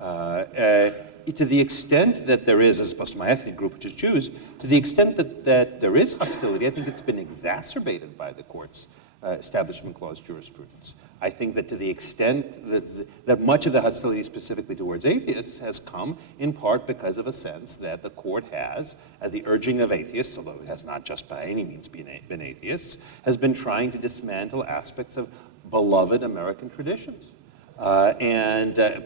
To the extent that there is, as opposed to my ethnic group, which is Jews, to the extent that there is hostility, I think it's been exacerbated by the court's Establishment Clause jurisprudence. I think that to the extent that much of the hostility specifically towards atheists has come in part because of a sense that the court has, at the urging of atheists, although it has not just by any means been atheists, has been trying to dismantle aspects of beloved American traditions.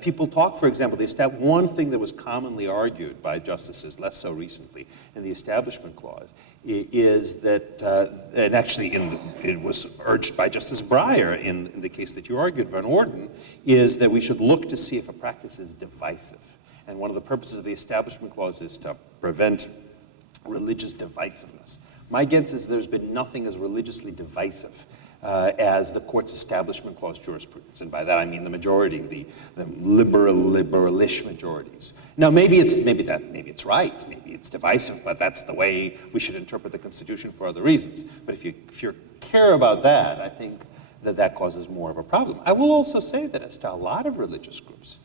People talk, for example, one thing that was commonly argued by justices, less so recently, in the Establishment Clause, is that, and actually it was urged by Justice Breyer in the case that you argued, Van Orden, is that we should look to see if a practice is divisive. And one of the purposes of the Establishment Clause is to prevent religious divisiveness. My guess is there's been nothing as religiously divisive as the court's Establishment Clause jurisprudence. And by that I mean the majority, the liberalish majorities. Now maybe it's right, maybe it's divisive, but that's the way we should interpret the Constitution for other reasons. But if you care about that, I think that causes more of a problem. I will also say that as to a lot of religious groups,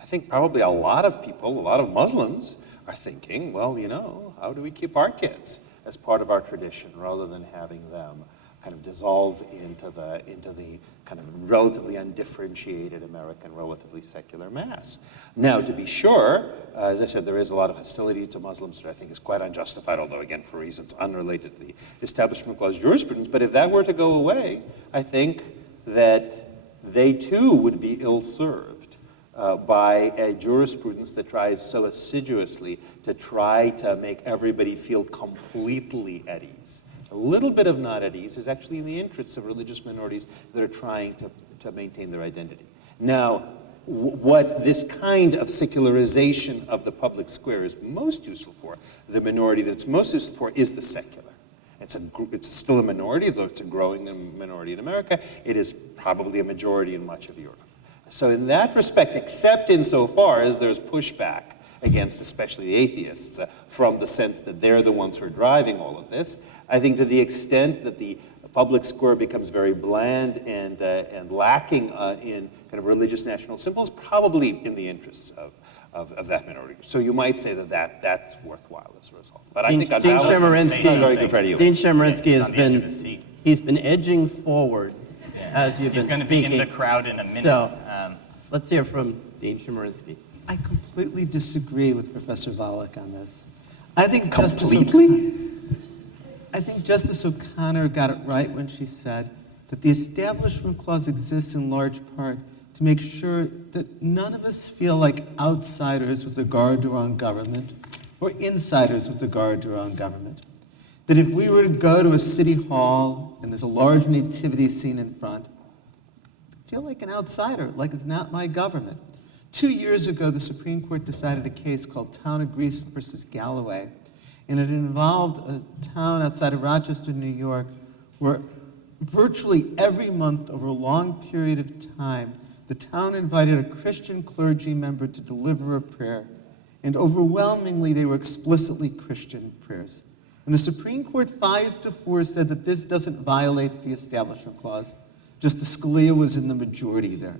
I think probably a lot of people, a lot of Muslims are thinking, well, how do we keep our kids as part of our tradition rather than having them kind of dissolve into the kind of relatively undifferentiated American, relatively secular mass. Now, to be sure, as I said, there is a lot of hostility to Muslims that I think is quite unjustified, although again, for reasons unrelated to the Establishment Clause jurisprudence. But if that were to go away, I think that they too would be ill-served by a jurisprudence that tries so assiduously to try to make everybody feel completely at ease. A little bit of not at ease is actually in the interests of religious minorities that are trying to maintain their identity. Now, what this kind of secularization of the public square is most useful for, the minority that it's most useful for, is the secular. It's still a minority, though it's a growing minority in America. It is probably a majority in much of Europe. So in that respect, except insofar as there's pushback against especially the atheists from the sense that they're the ones who are driving all of this, I think to the extent that the public square becomes very bland and lacking in kind of religious national symbols, probably in the interests of that minority. So you might say that's worthwhile as a result. But I think on Dean balance, it's not very good for you. Dean Chemerinsky has been edging forward as you've been speaking. He's going to be in the crowd in a minute. So let's hear from Dean Chemerinsky. I completely disagree with Professor Volokh on this. I think Justice O'Connor got it right when she said that the Establishment Clause exists in large part to make sure that none of us feel like outsiders with regard to our own government or insiders with regard to our own government. That if we were to go to a city hall and there's a large nativity scene in front, I feel like an outsider, like it's not my government. 2 years ago, the Supreme Court decided a case called Town of Greece versus Galloway, and it involved a town outside of Rochester, New York, where virtually every month over a long period of time, the town invited a Christian clergy member to deliver a prayer, and overwhelmingly they were explicitly Christian prayers. And the Supreme Court 5-4 said that this doesn't violate the Establishment Clause. Justice Scalia was in the majority there.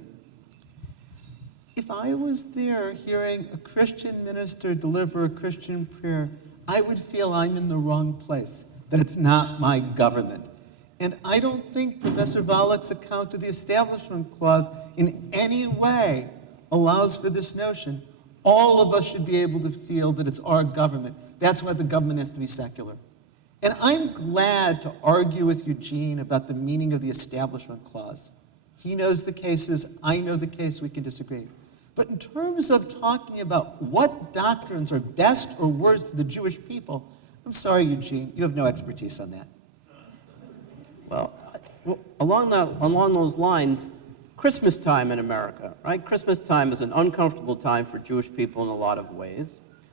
If I was there hearing a Christian minister deliver a Christian prayer, I would feel I'm in the wrong place, that it's not my government. And I don't think Professor Volokh's account of the Establishment Clause in any way allows for this notion. All of us should be able to feel that it's our government. That's why the government has to be secular. And I'm glad to argue with Eugene about the meaning of the Establishment Clause. He knows the cases, I know the case, we can disagree. But in terms of talking about what doctrines are best or worst for the Jewish people, I'm sorry, Eugene, you have no expertise on that. Well, along those lines, Christmas time in America, right? Christmas time is an uncomfortable time for Jewish people in a lot of ways.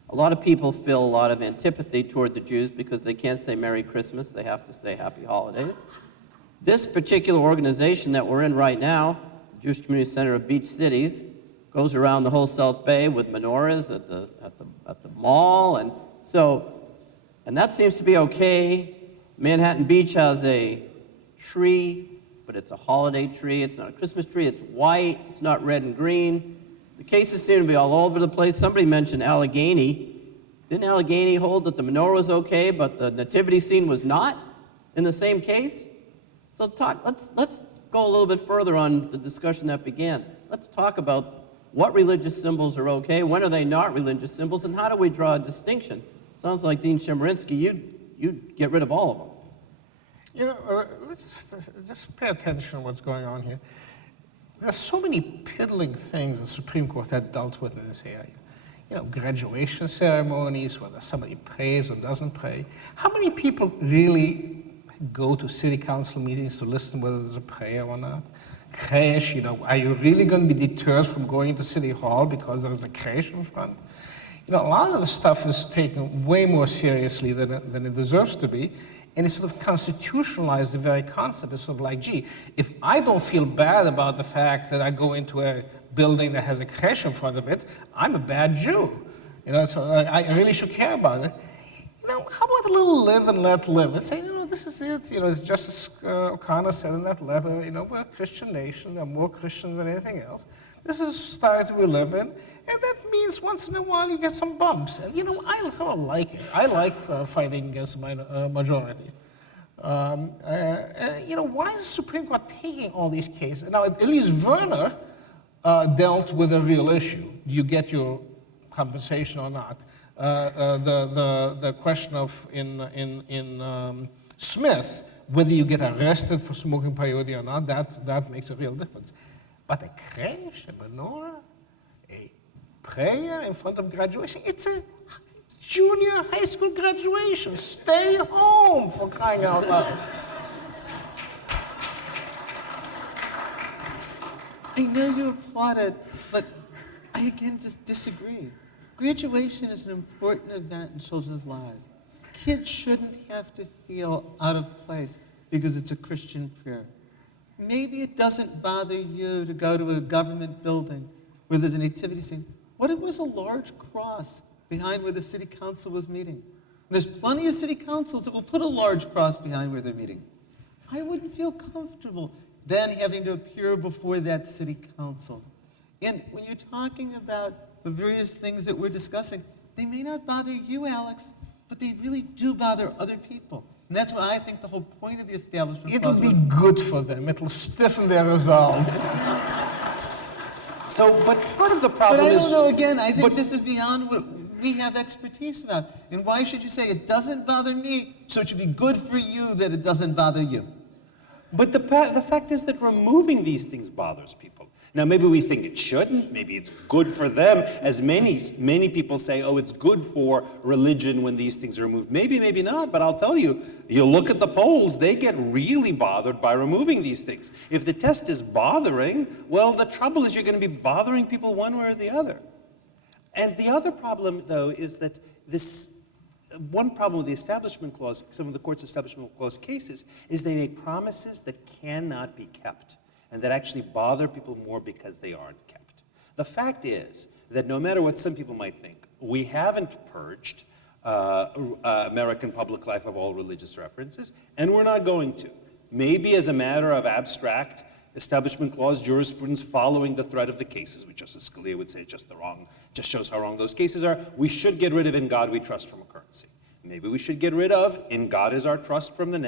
A lot of people feel a lot of antipathy toward the Jews because they can't say Merry Christmas, they have to say Happy Holidays. This particular organization that we're in right now, Jewish Community Center of Beach Cities, goes around the whole South Bay with menorahs at the mall, and that seems to be okay. Manhattan Beach has a tree, but it's a holiday tree. It's not a Christmas tree. It's white. It's not red and green. The cases seem to be all over the place. Somebody mentioned Allegheny. Didn't Allegheny hold that the menorah was okay, but the nativity scene was not in the same case? So let's go a little bit further on the discussion that began. Let's talk about what religious symbols are okay, when are they not religious symbols, and how do we draw a distinction? Sounds like Dean Chemerinsky, you'd get rid of all of them. You know, let's just pay attention to what's going on here. There's so many piddling things the Supreme Court had dealt with in this area. You know, graduation ceremonies, whether somebody prays or doesn't pray. How many people really go to city council meetings to listen whether there's a prayer or not? Creche, you know, are you really going to be deterred from going to City Hall because there's a creche in front? You know, a lot of the stuff is taken way more seriously than it deserves to be, and it sort of constitutionalized the very concept. It's sort of like, gee, if I don't feel bad about the fact that I go into a building that has a creche in front of it, I'm a bad Jew. You know, so I really should care about it. You know, how about a little live and let live? And say, you know, this is it. You know, as Justice O'Connor said in that letter, you know, we're a Christian nation. There are more Christians than anything else. This is the society we live in. And that means once in a while you get some bumps. And, you know, I sort of like it. I like fighting against the majority. You know, why is the Supreme Court taking all these cases? Now, at least Werner dealt with a real issue. You get your compensation or not. The question of in Smith, whether you get arrested for smoking peyote or not, that makes a real difference. But a creche, a menorah, a prayer in front of graduation, it's a junior high school graduation. Stay home, for crying out loud. I know you applauded, but I again just disagree. Graduation is an important event in children's lives. Kids shouldn't have to feel out of place because it's a Christian prayer. Maybe it doesn't bother you to go to a government building where there's a nativity scene. What if it was a large cross behind where the city council was meeting? There's plenty of city councils that will put a large cross behind where they're meeting. I wouldn't feel comfortable then having to appear before that city council. And when you're talking about the various things that we're discussing, they may not bother you, Alex, but they really do bother other people. And that's why I think the whole point of the Establishment It'll Clause be was... good for them. It'll stiffen their resolve. So, but part of the But problem I is... don't know, again, I think this is beyond what we have expertise about. And why should you say it doesn't bother me, so it should be good for you that it doesn't bother you? But the fact is that removing these things bothers people. Now, maybe we think it shouldn't. Maybe it's good for them, as many people say, oh, it's good for religion when these things are removed. Maybe, maybe not, but I'll tell you, you look at the polls, they get really bothered by removing these things. If the test is bothering, well, the trouble is you're going to be bothering people one way or the other. And the other problem, though, is that one problem with the Establishment Clause, some of the court's Establishment Clause cases, is they make promises that cannot be kept, and that actually bother people more because they aren't kept. The fact is that no matter what some people might think, we haven't purged American public life of all religious references, and we're not going to. Maybe as a matter of abstract Establishment Clause jurisprudence following the thread of the cases, which Justice Scalia would say just shows how wrong those cases are, we should get rid of "In God We Trust" from a currency. Maybe we should get rid of "In God Is Our Trust" from the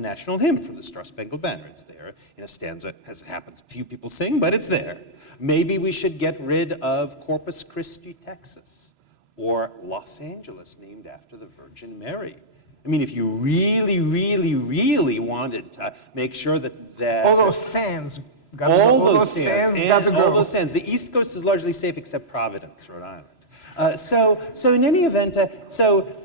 national hymn, from the Star-Spangled Banner. It's there in a stanza, as it happens. Few people sing, but it's there. Maybe we should get rid of Corpus Christi, Texas, or Los Angeles, named after the Virgin Mary. I mean, if you really, really, really wanted to make sure that All those sands. all those sands, got to go. all those sands. The East Coast is largely safe except Providence, Rhode Island. So in any event,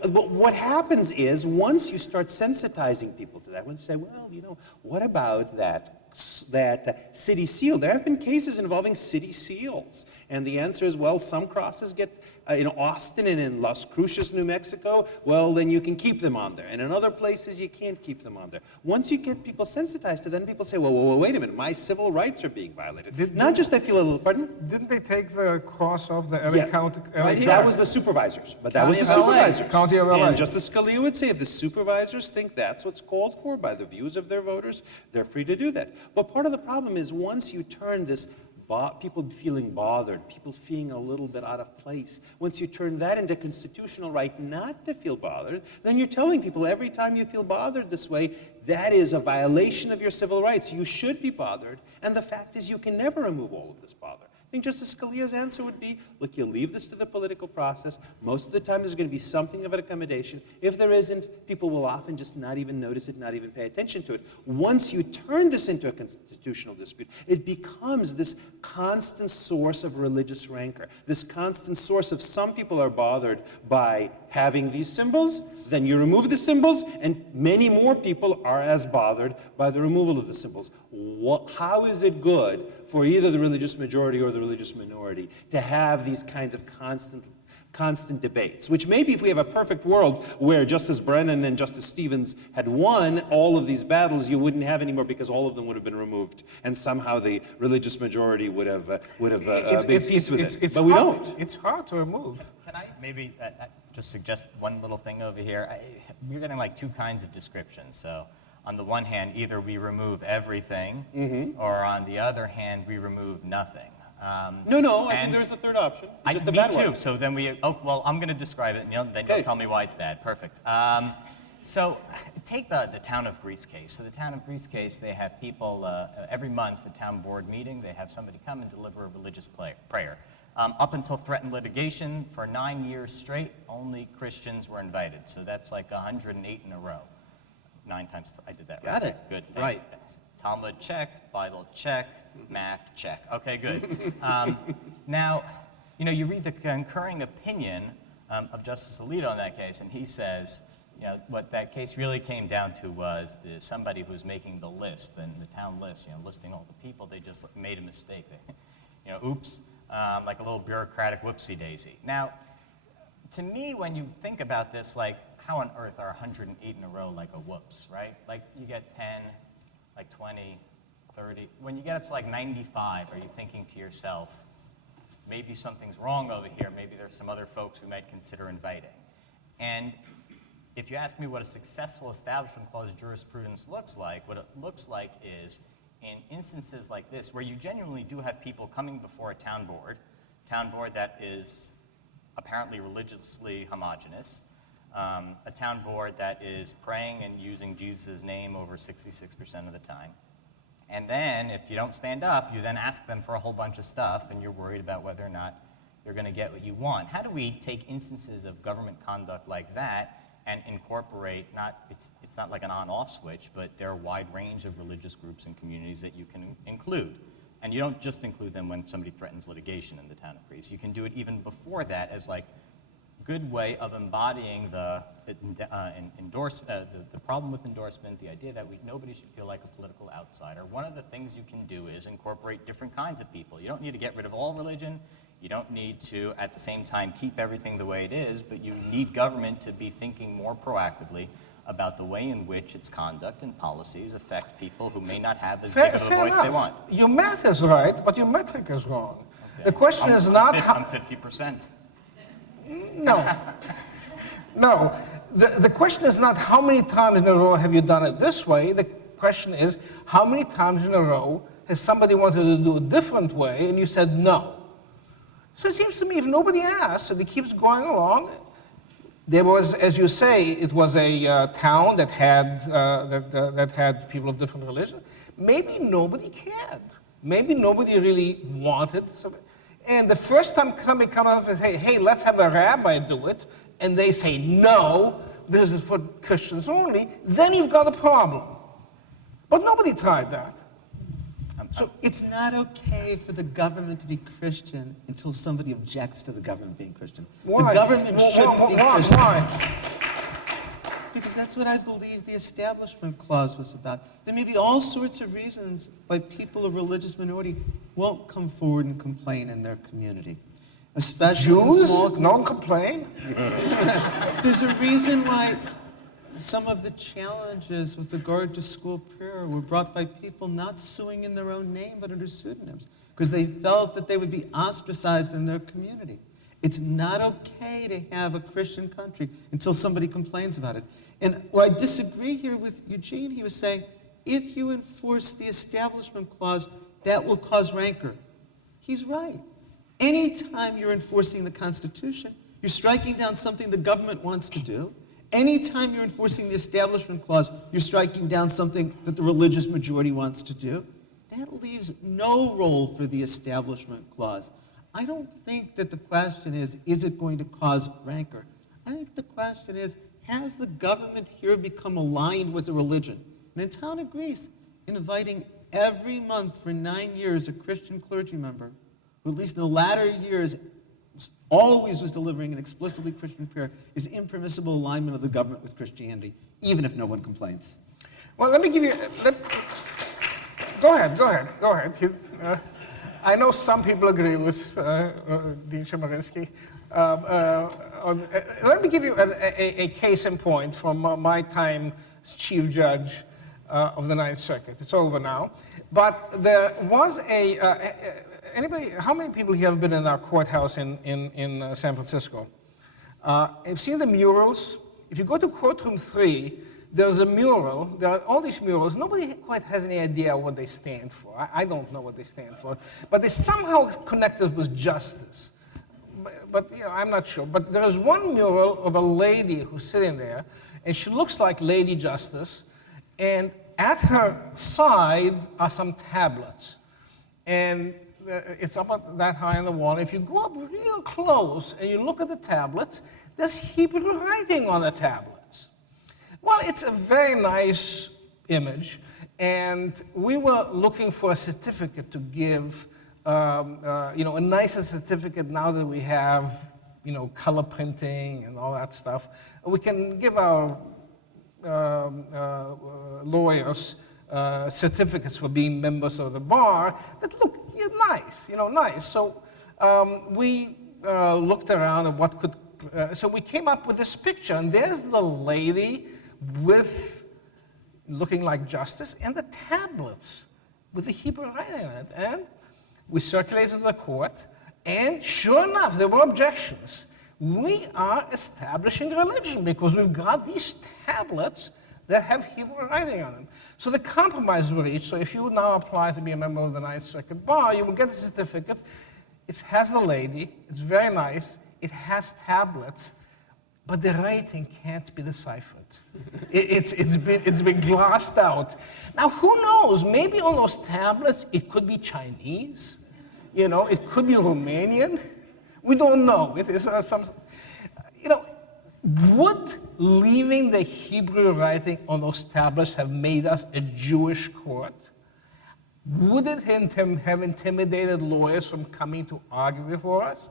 what happens is once you start sensitizing people to that, when you say, well, you know, what about that city seal? There have been cases involving city seals, and the answer is, well, some crosses get in Austin and in Las Cruces, New Mexico, well, then you can keep them on there. And in other places, you can't keep them on there. Once you get people sensitized to them, people say, well, wait a minute, my civil rights are being violated. Not just I feel a little, pardon? Didn't they take the cross off the LA County? That was the supervisors, but that was the County of LA. supervisors. County of LA. And Justice Scalia would say if the supervisors think that's what's called for by the views of their voters, they're free to do that. But part of the problem is once you turn this people feeling bothered, people feeling a little bit out of place, once you turn that into constitutional right not to feel bothered, then you're telling people every time you feel bothered this way, that is a violation of your civil rights. You should be bothered, and the fact is you can never remove all of this bother. I think Justice Scalia's answer would be, look, you leave this to the political process. Most of the time there's going to be something of an accommodation. If there isn't, people will often just not even notice it, not even pay attention to it. Once you turn this into a constitutional dispute, it becomes this constant source of religious rancor, this constant source of some people are bothered by having these symbols, then you remove the symbols, and many more people are as bothered by the removal of the symbols. How is it good for either the religious majority or the religious minority to have these kinds of constant debates, which maybe if we have a perfect world where Justice Brennan and Justice Stevens had won all of these battles, you wouldn't have anymore because all of them would have been removed, and somehow the religious majority would have made peace with it. But we don't. It's hard to remove. Can I maybe just suggest one little thing over here? We're getting like two kinds of descriptions. So on the one hand, either we remove everything, or on the other hand, we remove nothing. No, I think there's a third option. It's just a bad me too. one. So then well, I'm going to describe it, and then you'll tell me why it's bad. Perfect. So take the town of Greece case. So the town of Greece case, they have people, every month, the town board meeting, they have somebody come and deliver a religious prayer. Up until threatened litigation, for 9 years straight, only Christians were invited. So that's like 108 in a row. 9 times, I did that right. Got it. Good. Right. Talmud check, Bible check, math check. Okay, good. Now, you read the concurring opinion of Justice Alito in that case, and he says, what that case really came down to was somebody who was making the list, and the town list, listing all the people, they just made a mistake. Oops, like a little bureaucratic whoopsie-daisy. Now, to me, when you think about this, like, how on earth are 108 in a row like a whoops, right? Like, you get 10, like 20, 30. When you get up to like 95, are you thinking to yourself, maybe something's wrong over here, maybe there's some other folks we might consider inviting? And if you ask me what a successful Establishment Clause jurisprudence looks like, what it looks like is in instances like this, where you genuinely do have people coming before a town board that is apparently religiously homogenous, a town board that is praying and using Jesus' name over 66% of the time. And then, if you don't stand up, you then ask them for a whole bunch of stuff, and you're worried about whether or not you're going to get what you want. How do we take instances of government conduct like that and incorporate, it's not like an on-off switch, but there are a wide range of religious groups and communities that you can include. And you don't just include them when somebody threatens litigation in the town of Greece. You can do it even before that as like good way of embodying the problem with endorsement, the idea that nobody should feel like a political outsider. One of the things you can do is incorporate different kinds of people. You don't need to get rid of all religion. You don't need to, at the same time, keep everything the way it is, but you need government to be thinking more proactively about the way in which its conduct and policies affect people who may not have as big of a voice they want. Your math is right, but your metric is wrong. Okay. The question is not how... I'm 50%. No. No. The question is not how many times in a row have you done it this way. The question is how many times in a row has somebody wanted to do a different way and you said no. So it seems to me if nobody asks and it keeps going along, there was, as you say, it was a town that had that had people of different religions. Maybe nobody cared. Maybe nobody really wanted something. And the first time somebody comes up and say, hey, let's have a rabbi do it, and they say, no, this is for Christians only, then you've got a problem. But nobody tried that. So it's not okay for the government to be Christian until somebody objects to the government being Christian. Why? The government should be Christian. Why? Because that's what I believe the Establishment Clause was about. There may be all sorts of reasons why people of religious minority won't come forward and complain in their community. Especially in Jews small... don't complain? There's a reason why some of the challenges with regard to school prayer were brought by people not suing in their own name but under pseudonyms, because they felt that they would be ostracized in their community. It's not okay to have a Christian country until somebody complains about it. And where I disagree here with Eugene, he was saying, if you enforce the Establishment Clause, that will cause rancor. he's right. Anytime you're enforcing the Constitution, you're striking down something the government wants to do. Anytime you're enforcing the Establishment Clause, you're striking down something that the religious majority wants to do. That leaves no role for the Establishment Clause. I don't think that the question is it going to cause rancor? I think the question is, has the government here become aligned with the religion? And in town of Greece, inviting every month for 9 years a Christian clergy member, who at least in the latter years always was delivering an explicitly Christian prayer, is impermissible alignment of the government with Christianity, even if no one complains. Well, let me give you. Go ahead. I know some people agree with Dean Chemerinsky. Let me give you a case in point from my time as chief judge of the Ninth Circuit. It's over now. But there was anybody, how many people here have been in our courthouse in San Francisco? Have seen the murals? If you go to courtroom 3, there's a mural. There are all these murals. Nobody quite has any idea what they stand for. I don't know what they stand for. But they're somehow connected with justice. But you know, I'm not sure. But there's one mural of a lady who's sitting there, and she looks like Lady Justice. And at her side are some tablets. And it's up that high on the wall. If you go up real close and you look at the tablets, there's Hebrew writing on the tablets. Well, it's a very nice image, and we were looking for a certificate to give, a nicer certificate now that we have, color printing and all that stuff. We can give our lawyers certificates for being members of the bar that look nice. So we looked around at what could, so we came up with this picture, and there's the lady with looking like Justice and the tablets with the Hebrew writing on it. And we circulated the court, and sure enough, there were objections. We are establishing religion because we've got these tablets that have Hebrew writing on them. So the compromise was reached. So if you now apply to be a member of the Ninth Circuit Bar, you will get a certificate. It has the lady. It's very nice. It has tablets, but the writing can't be deciphered. It's been glassed out. Now, who knows? Maybe on those tablets it could be Chinese. It could be Romanian. We don't know. It is would leaving the Hebrew writing on those tablets have made us a Jewish court? Would it have intimidated lawyers from coming to argue before us?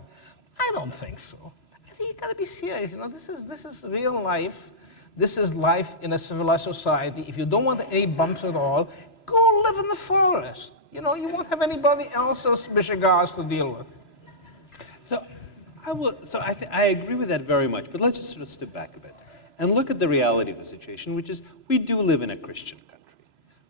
I don't think so. I think you got to be serious. This is real life. This is life in a civilized society. If you don't want any bumps at all, go live in the forest. You won't have anybody else's Michigars to deal with. I agree with that very much, but let's just sort of step back a bit and look at the reality of the situation, which is we do live in a Christian country.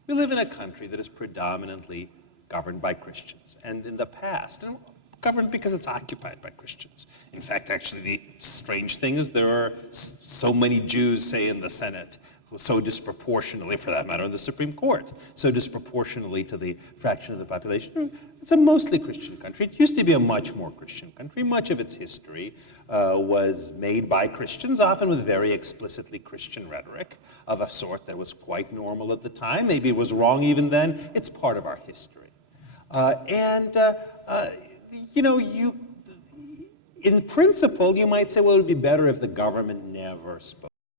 We live in a country that is predominantly governed by Christians, and in the past, and governed because it's occupied by Christians. In fact, actually, the strange thing is there are so many Jews, say, in the Senate, so disproportionately, for that matter, in the Supreme Court, so disproportionately to the fraction of the population. It's a mostly Christian country. It used to be a much more Christian country. Much of its history was made by Christians, often with very explicitly Christian rhetoric of a sort that was quite normal at the time. Maybe it was wrong even then. It's part of our history. In principle, you might say, well, it would be better if the government never spoke